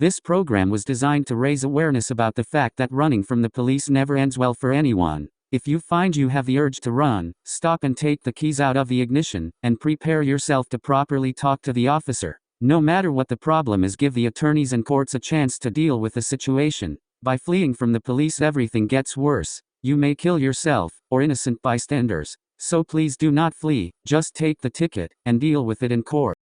This program was designed to raise awareness about the fact that running from the police never ends well for anyone. If you find you have the urge to run, stop and take the keys out of the ignition, and prepare yourself to properly talk to the officer. No matter what the problem is, give the attorneys and courts a chance to deal with the situation. By fleeing from the police, everything gets worse. You may kill yourself, or innocent bystanders. So please do not flee, just take the ticket, and deal with it in court.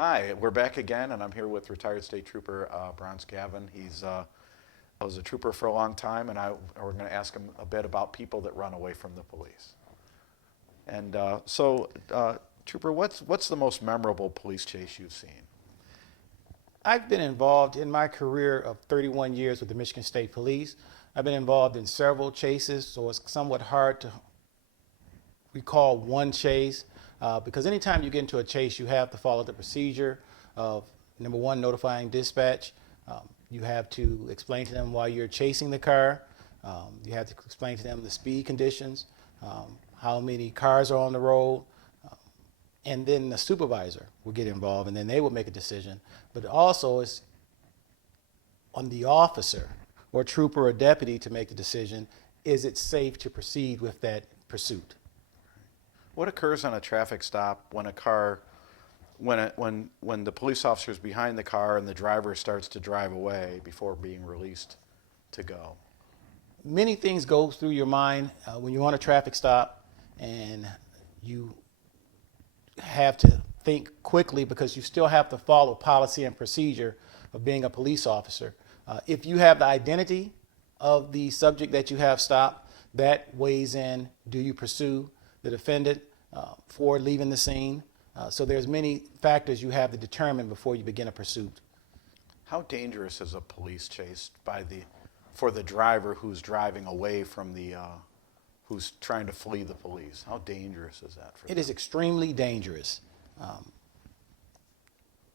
Hi, we're back again, and I'm here with retired State Trooper Bronze Gavin. He's was a trooper for a long time, and we're going to ask him a bit about people that run away from the police. And Trooper, what's the most memorable police chase you've seen? I've been involved in my career of 31 years with the Michigan State Police. I've been involved in several chases, so it's somewhat hard to recall one chase because anytime you get into a chase, you have to follow the procedure of, number one, notifying dispatch. You have to explain to them why you're chasing the car. You have to explain to them the speed conditions, how many cars are on the road, and then the supervisor will get involved, and then they will make a decision. But also it's on the officer or trooper or deputy to make the decision, is it safe to proceed with that pursuit? What occurs on a traffic stop when a car, when the police officer is behind the car and the driver starts to drive away before being released to go? Many things go through your mind when you're on a traffic stop and you have to think quickly because you still have to follow policy and procedure of being a police officer. If you have the identity of the subject that you have stopped, that weighs in, do you pursue the defendant for leaving the scene? So there's many factors you have to determine before you begin a pursuit. How dangerous is a police chase for the driver who's driving away from who's trying to flee the police? How dangerous is that for them? It is extremely dangerous.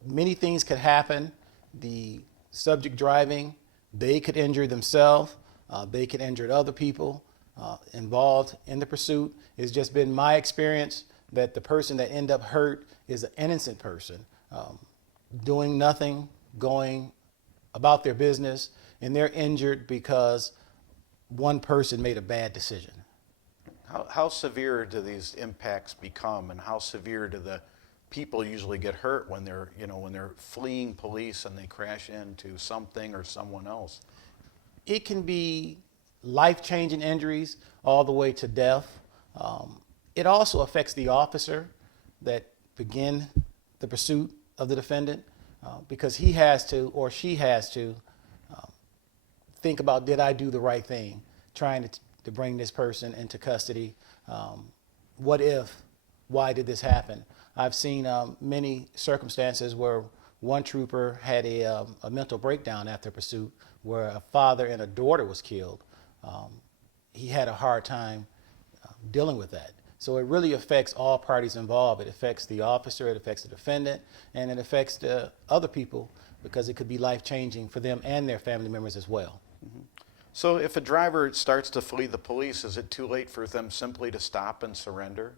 Many things could happen. The subject driving, they could injure themselves, they could injure other people involved in the pursuit. It's just been my experience that the person that end up hurt is an innocent person doing nothing, going about their business, and they're injured because one person made a bad decision. How severe do these impacts become, and how severe do the people usually get hurt when they're fleeing police and they crash into something or someone else? It can be life-changing injuries all the way to death. It also affects the officer that begin the pursuit of the defendant because he has to or she has to think about, did I do the right thing, trying to bring this person into custody. What if? Why did this happen? I've seen many circumstances where one trooper had a mental breakdown after pursuit where a father and a daughter was killed. He had a hard time dealing with that. So it really affects all parties involved. It affects the officer, it affects the defendant, and it affects the other people because it could be life-changing for them and their family members as well. Mm-hmm. So if a driver starts to flee the police, is it too late for them simply to stop and surrender?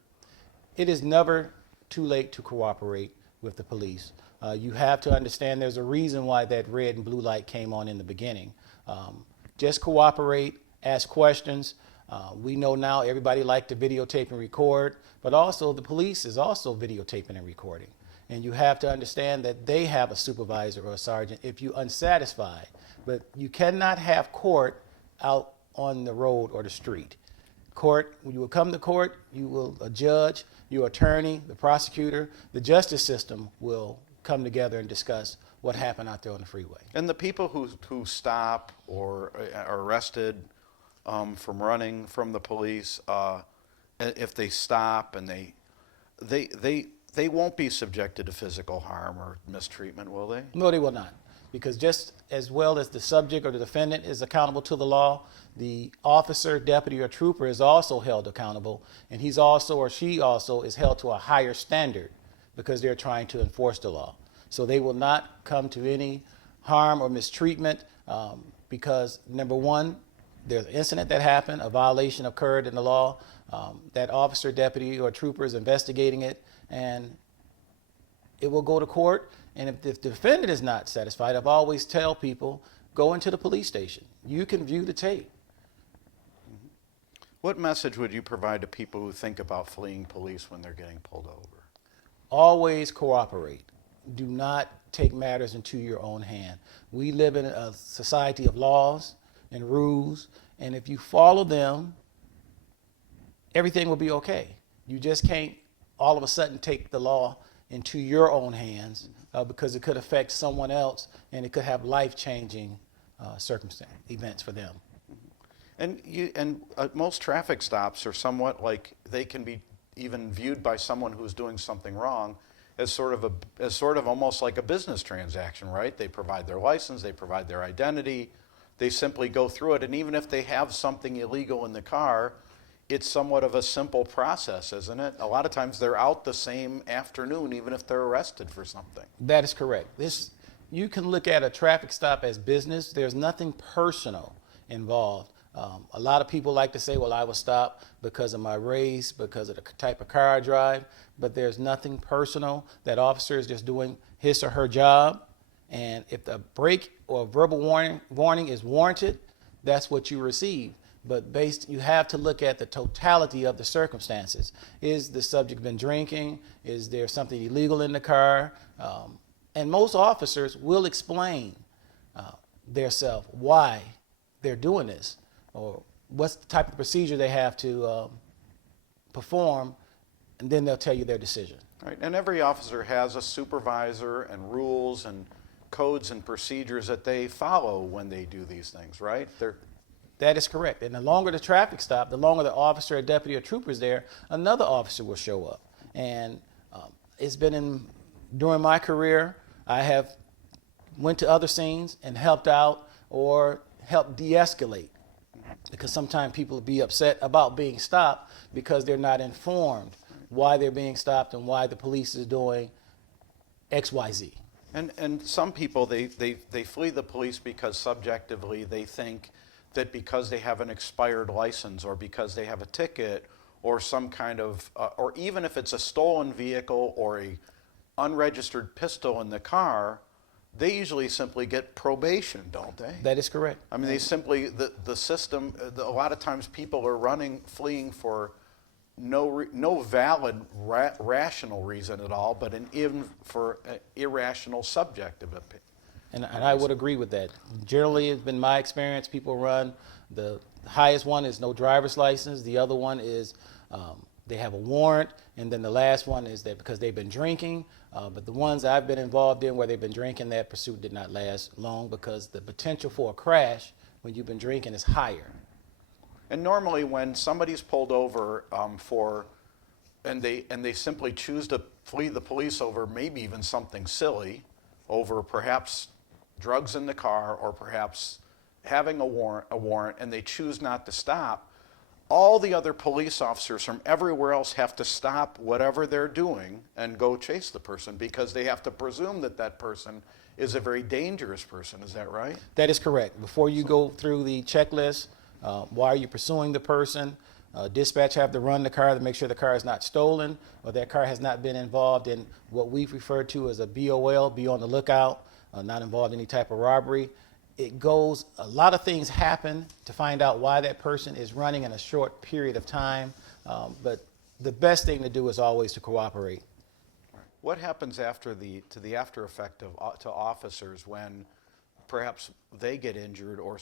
It is never too late to cooperate with the police. You have to understand there's a reason why that red and blue light came on in the beginning. Just cooperate, ask questions. We know now everybody likes to videotape and record, but also the police is also videotaping and recording. And you have to understand that they have a supervisor or a sergeant if you're unsatisfied. But you cannot have court out on the road or the street. Court, when you will come to court, you will, a judge, your attorney, the prosecutor, the justice system will come together and discuss what happened out there on the freeway. And the people who stop or are arrested from running from the police, if they stop and they won't be subjected to physical harm or mistreatment, will they? No, they will not. Because just as well as the subject or the defendant is accountable to the law, the officer, deputy, or trooper is also held accountable, and he's also or she also is held to a higher standard because they're trying to enforce the law. So they will not come to any harm or mistreatment because, number one, there's an incident that happened, a violation occurred in the law, that officer, deputy, or trooper is investigating it, and it will go to court. And if the defendant is not satisfied, I've always tell people, go into the police station. You can view the tape. What message would you provide to people who think about fleeing police when they're getting pulled over? Always cooperate. Do not take matters into your own hand. We live in a society of laws and rules, and if you follow them, everything will be okay. You just can't all of a sudden take the law into your own hands because it could affect someone else, and it could have life-changing events for them. And most traffic stops are somewhat like, they can be even viewed by someone who's doing something wrong as sort of almost like a business transaction, right? They provide their license, they provide their identity, they simply go through it, and even if they have something illegal in the car, it's somewhat of a simple process, isn't it? A lot of times they're out the same afternoon, even if they're arrested for something. That is correct. You can look at a traffic stop as business. There's nothing personal involved. A lot of people like to say, well, I was stopped because of my race, because of the type of car I drive, but there's nothing personal. That officer is just doing his or her job, and if the break or verbal warning is warranted, that's what you receive. But you have to look at the totality of the circumstances. Is the subject been drinking? Is there something illegal in the car? And most officers will explain theirself why they're doing this, or what's the type of procedure they have to perform, and then they'll tell you their decision. Right, and every officer has a supervisor and rules and codes and procedures that they follow when they do these things, right? That is correct. And the longer the traffic stop, the longer the officer or deputy or trooper is there, another officer will show up. And it's been during my career, I have went to other scenes and helped out or helped de-escalate, because sometimes people will be upset about being stopped because they're not informed why they're being stopped and why the police is doing X, Y, Z. And some people, they flee the police because subjectively they think that because they have an expired license, or because they have a ticket, or some kind of, or even if it's a stolen vehicle or a unregistered pistol in the car, they usually simply get probation, don't they? That is correct. I mean, they simply, the system, a lot of times people are fleeing for no valid rational reason at all, but even for irrational subjective opinion. And I would agree with that. Generally, it's been my experience, people run, the highest one is no driver's license, the other one is they have a warrant, and then the last one is that because they've been drinking. But the ones I've been involved in where they've been drinking, that pursuit did not last long because the potential for a crash when you've been drinking is higher. And normally when somebody's pulled over and they simply choose to flee the police over maybe even something silly, over perhaps drugs in the car or perhaps having a warrant, and they choose not to stop, all the other police officers from everywhere else have to stop whatever they're doing and go chase the person, because they have to presume that that person is a very dangerous person. Is that right? That is correct. Before you go through the checklist, why are you pursuing the person? Dispatch have to run the car to make sure the car is not stolen, or that car has not been involved in what we've referred to as a BOL, be on the lookout, not involved in any type of robbery. A lot of things happen to find out why that person is running in a short period of time, but the best thing to do is always to cooperate. What happens to the after effect to officers when perhaps they get injured, or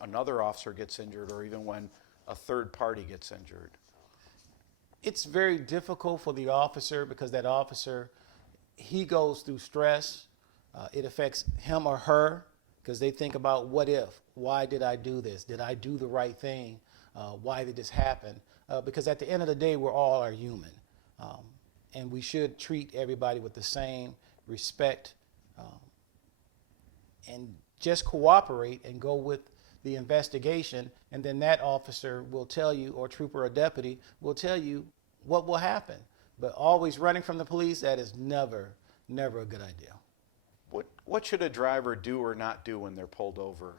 another officer gets injured, or even when a third party gets injured? It's very difficult for the officer, because that officer, he goes through stress. It affects him or her, because they think about, what if? Why did I do this? Did I do the right thing? Why did this happen? Because at the end of the day, we're all are human. And we should treat everybody with the same respect, and just cooperate and go with the investigation. And then that officer will tell you, or trooper or deputy will tell you what will happen. But always running from the police, that is never a good idea. What should a driver do or not do when they're pulled over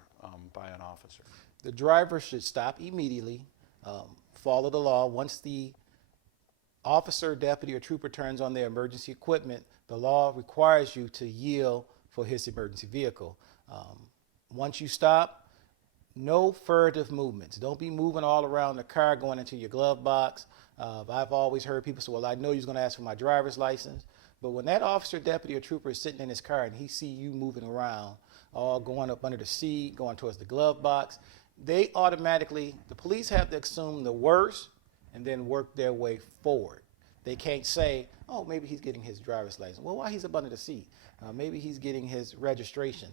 by an officer? The driver should stop immediately, follow the law. Once the officer, deputy, or trooper turns on their emergency equipment, the law requires you to yield for his emergency vehicle. Once you stop, no furtive movements. Don't be moving all around the car, going into your glove box. I've always heard people say, well, I know you're going to ask for my driver's license. But when that officer, deputy, or trooper is sitting in his car and he see you moving around, all going up under the seat, going towards the glove box, they automatically, the police have to assume the worst and then work their way forward. They can't say, oh, maybe he's getting his driver's license. Well, why he's up under the seat? Maybe he's getting his registration.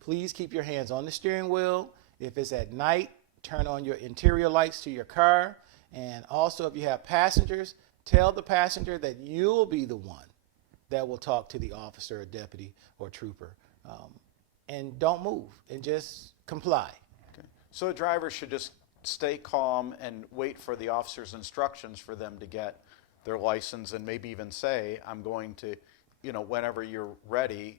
Please keep your hands on the steering wheel. If it's at night, turn on your interior lights to your car. And also, if you have passengers, tell the passenger that you'll be the one that will talk to the officer or deputy or trooper. And don't move and just comply. Okay. So a driver should just stay calm and wait for the officer's instructions for them to get their license, and maybe even say, I'm going to, whenever you're ready,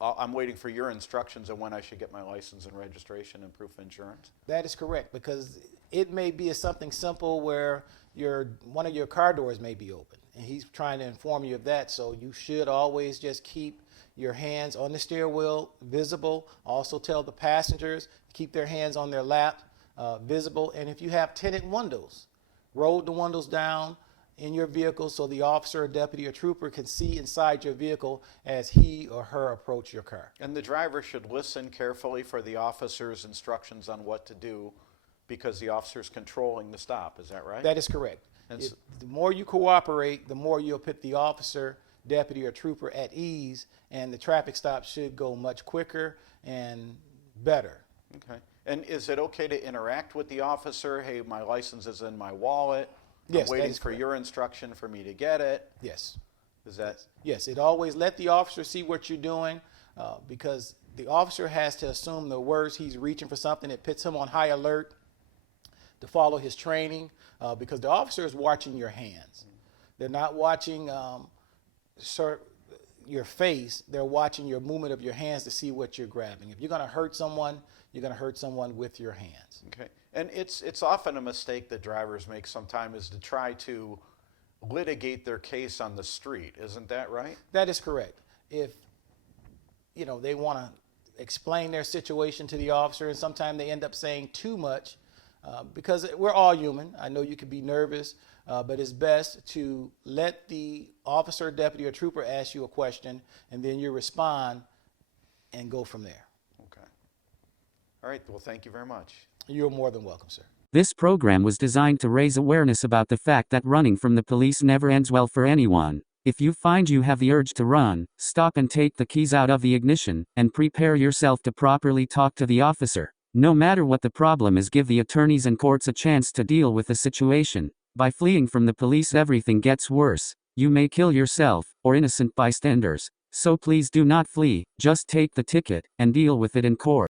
I'm waiting for your instructions on when I should get my license and registration and proof of insurance. That is correct, because it may be something simple where one of your car doors may be open, and he's trying to inform you of that. So you should always just keep your hands on the steering wheel visible. Also tell the passengers, keep their hands on their lap visible. And if you have tinted windows, roll the windows down in your vehicle so the officer, deputy, or trooper can see inside your vehicle as he or her approach your car. And the driver should listen carefully for the officer's instructions on what to do, because the officer's controlling the stop. Is that right? That is correct. And The more you cooperate, the more you'll put the officer, deputy, or trooper at ease, and the traffic stop should go much quicker and better. Okay. And is it okay to interact with the officer? Hey, my license is in my wallet. Yes, I'm waiting that is for correct. your instruction for me to get it. Yes. Is that? Yes, it always let the officer see what you're doing, because the officer has to assume the worst. He's reaching for something. It puts him on high alert to follow his training, because the officer is watching your hands. They're not watching your face. They're watching your movement of your hands to see what you're grabbing. If you're going to hurt someone, you're going to hurt someone with your hands. Okay. And it's often a mistake that drivers make sometimes, is to try to litigate their case on the street. Isn't that right? That is correct. If they want to explain their situation to the officer, and sometimes they end up saying too much, because we're all human. I know you could be nervous, but it's best to let the officer, deputy, or trooper ask you a question, and then you respond and go from there. Okay. All right. Well, thank you very much. You're more than welcome, sir. This program was designed to raise awareness about the fact that running from the police never ends well for anyone. If you find you have the urge to run, stop and take the keys out of the ignition, and prepare yourself to properly talk to the officer. No matter what the problem is, give the attorneys and courts a chance to deal with the situation. By fleeing from the police, everything gets worse. You may kill yourself, or innocent bystanders. So please do not flee, just take the ticket, and deal with it in court.